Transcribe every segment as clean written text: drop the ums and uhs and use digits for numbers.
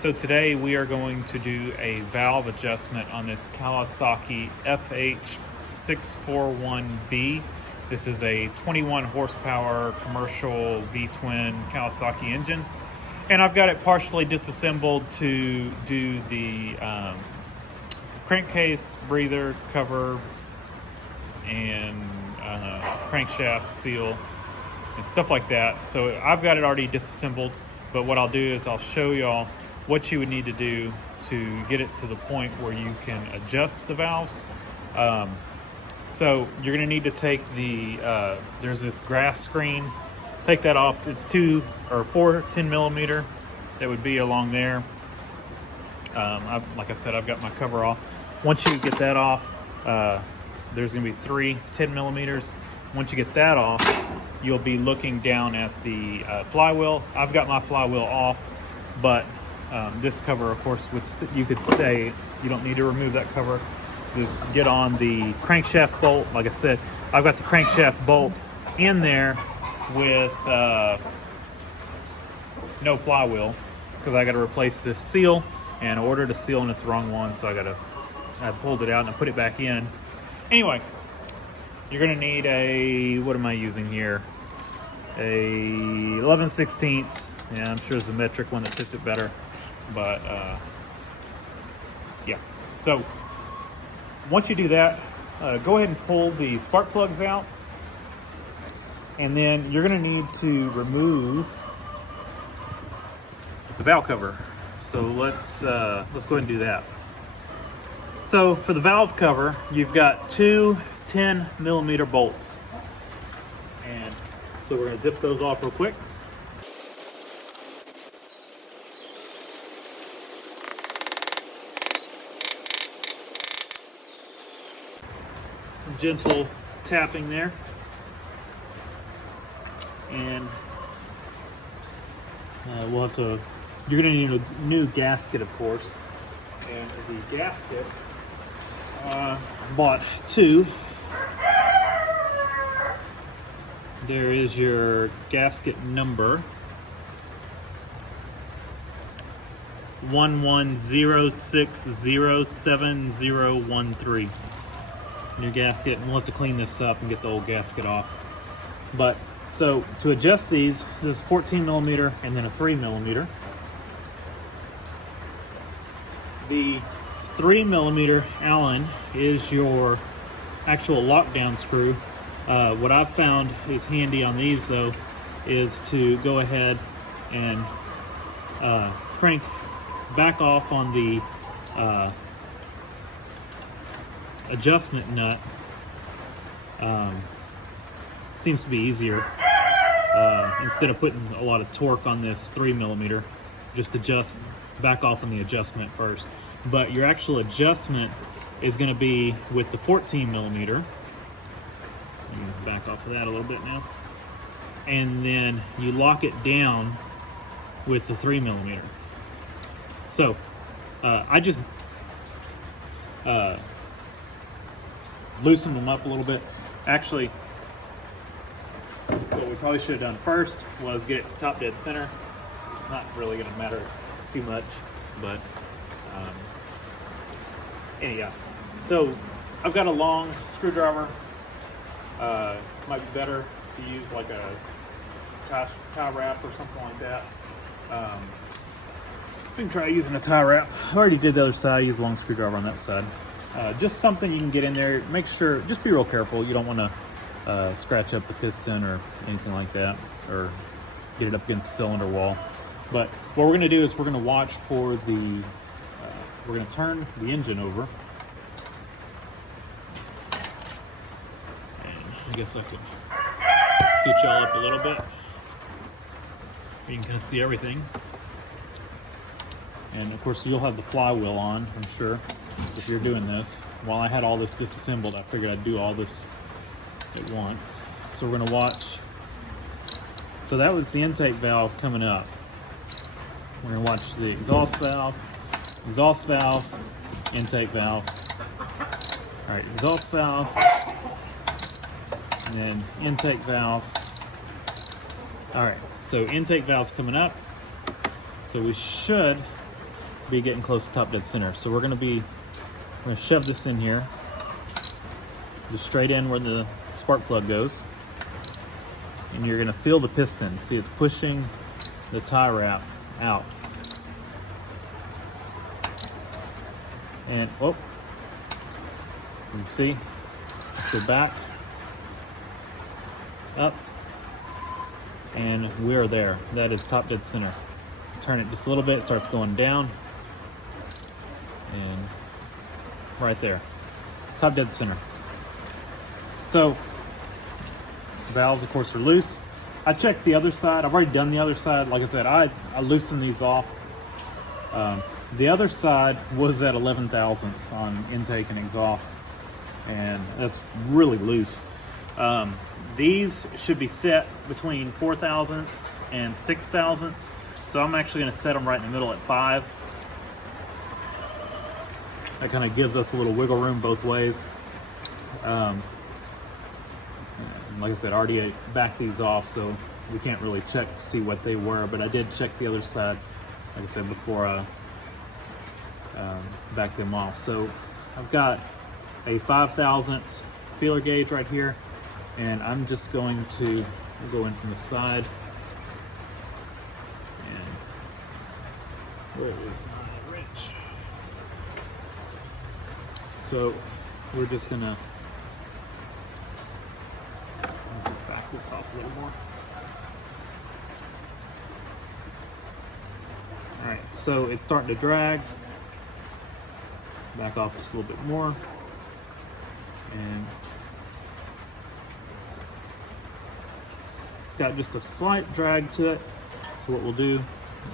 So today we are going to do a valve adjustment on this Kawasaki FH641V. This is a 21 horsepower commercial V-twin Kawasaki engine. And I've got it partially disassembled to do the crankcase, breather, cover, and crankshaft seal and stuff like that. So I've got it already disassembled, but what I'll do is I'll show y'all what you would need to do to get it to the point where you can adjust the valves. So you're going to need to take the there's this grass screen, take that off. It's 4 10mm that would be along there. Like I said, I've got my cover off. Once you get that off, there's going to be 3 10mm. Once you get that off, you'll be looking down at the flywheel. I've got my flywheel off, but this cover, of course, you could stay. You don't need to remove that cover. Just get on the crankshaft bolt. Like I said, I've got the crankshaft bolt in there with no flywheel because I got to replace this seal, and I ordered a seal and it's the wrong one, so I pulled it out and I put it back in. Anyway, you're gonna need what am I using here? A 11/16. Yeah, I'm sure there's a metric one that fits it better, but yeah. So once you do that, go ahead and pull the spark plugs out, and then you're gonna need to remove the valve cover. So let's go ahead and do that. So for the valve cover, you've got 2 10mm bolts, and so we're gonna zip those off real quick. Gentle tapping there, and you're gonna need a new gasket, of course, and the gasket, bought 2. There is your gasket number, 1106070013. New gasket, and we'll have to clean this up and get the old gasket off. But so to adjust these, this is 14mm and then a 3mm. The 3mm Allen is your actual lockdown screw. What I've found is handy on these, though, is to go ahead and crank back off on the adjustment nut. Seems to be easier instead of putting a lot of torque on this 3mm. Just adjust back off on the adjustment first. But your actual adjustment is going to be with the 14mm. Back off of that a little bit now, and then you lock it down with the 3mm. So I just loosened them up a little bit. Actually, what we probably should have done first was get it to top dead center. It's not really going to matter too much, but anyhow. So I've got a long screwdriver. Might be better to use like a tie wrap or something like that. We can try using a tie wrap. I already did the other side. I used a long screwdriver on that side. Just something you can get in there. Make sure, just be real careful. You don't want to scratch up the piston or anything like that, or get it up against the cylinder wall. But what we're going to do is we're going to watch for the, we're going to turn the engine over. I guess I could scoot y'all up a little bit. You can kind of see everything. And of course you'll have the flywheel on, I'm sure, if you're doing this. While I had all this disassembled, I figured I'd do all this at once. So we're gonna watch. So that was the intake valve coming up. We're gonna watch the exhaust valve, intake valve. All right, exhaust valve, and then intake valve. All right, so intake valve's coming up. So we should be getting close to top dead center. So we're gonna shove this in here, just straight in where the spark plug goes. And you're gonna feel the piston. See, it's pushing the tie wrap out. And, oh, you can see, let's go back, up, and we are there. That is top dead center. Turn it just a little bit, it starts going down, and right there, top dead center. So, valves, of course, are loose. I checked the other side. I've already done the other side. Like I said, I loosened these off. The other side was at 11 thousandths on intake and exhaust, and that's really loose. These should be set between 4 thousandths and 6 thousandths, so I'm actually going to set them right in the middle at 5. That kind of gives us a little wiggle room both ways. Like I said, I already backed these off, so we can't really check to see what they were, but I did check the other side, like I said, before I backed them off. So I've got a 5 thousandths feeler gauge right here, and I'm just going to go in from the side. And where is my wrench? So we're just gonna back this off a little more. All right, so it's starting to drag. Back off just a little bit more. And it's got just a slight drag to it. So what we'll do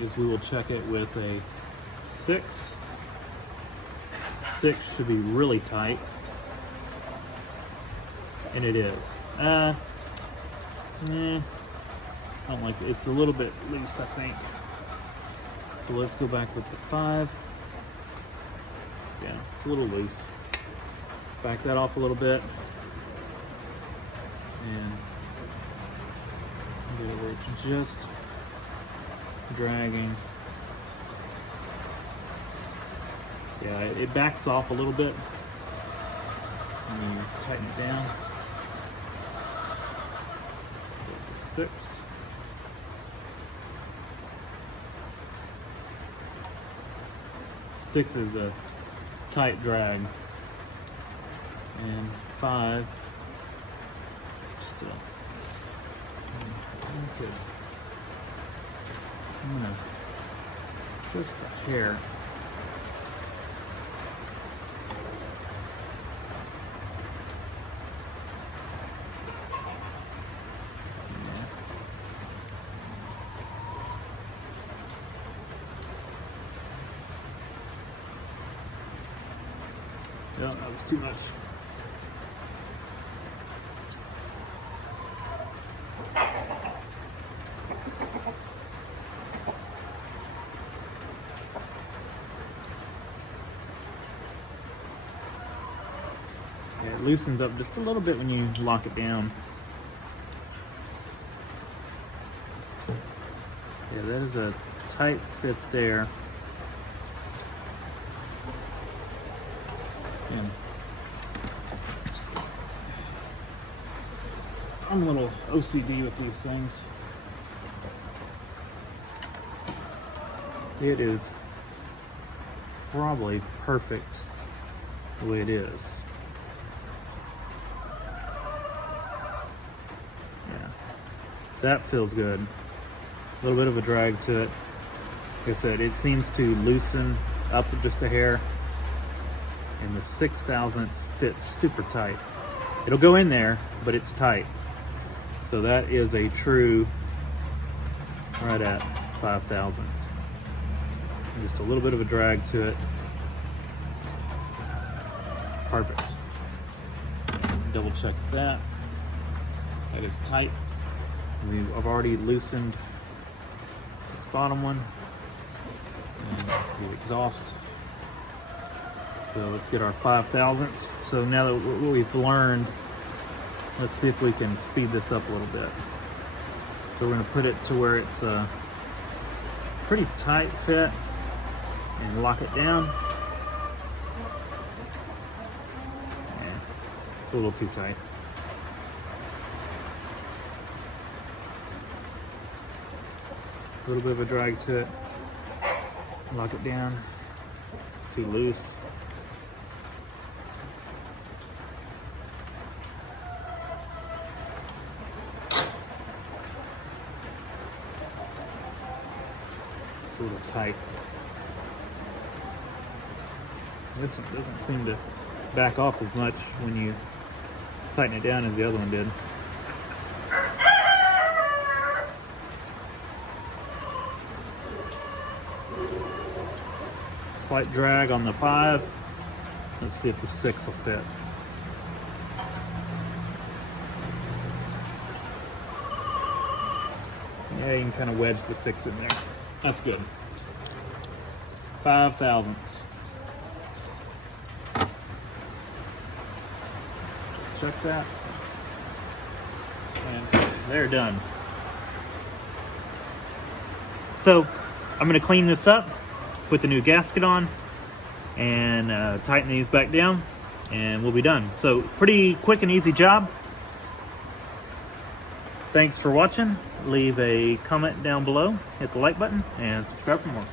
is we will check it with a 6. 6 should be really tight. And it is. I don't like it. It's a little bit loose, I think. So let's go back with the 5. Yeah, it's a little loose. Back that off a little bit. And get it where it's just dragging. Yeah, it backs off a little bit. And you tighten it down. 6. Six is a tight drag, and 5 still. Okay. I'm gonna just a hair. No, that was too much. Yeah, it loosens up just a little bit when you lock it down. Yeah, that is a tight fit there. And I'm a little OCD with these things. It is probably perfect the way it is. Yeah, that feels good. A little bit of a drag to it. Like I said, it seems to loosen up just a hair. And the 6 thousandths fits super tight. It'll go in there, but it's tight. So that is a true right at 5 thousandths. Just a little bit of a drag to it. Perfect. Double check that. That is tight. I've already loosened this bottom one. And the exhaust. So let's get our 5 thousandths. So now that what we've learned, let's see if we can speed this up a little bit. So we're going to put it to where it's a pretty tight fit. and lock it down. Yeah, it's a little too tight. A little bit of a drag to it. Lock it down. It's too loose. It's a little tight. This one doesn't seem to back off as much when you tighten it down as the other one did. Slight drag on the 5. Let's see if the 6 will fit. Yeah, you can kind of wedge the 6 in there. That's good. 5 thousandths. Check that. And they're done. So I'm going to clean this up, put the new gasket on, and tighten these back down, and we'll be done. So pretty quick and easy job. Thanks for watching. Leave a comment down below, hit the like button, and subscribe for more.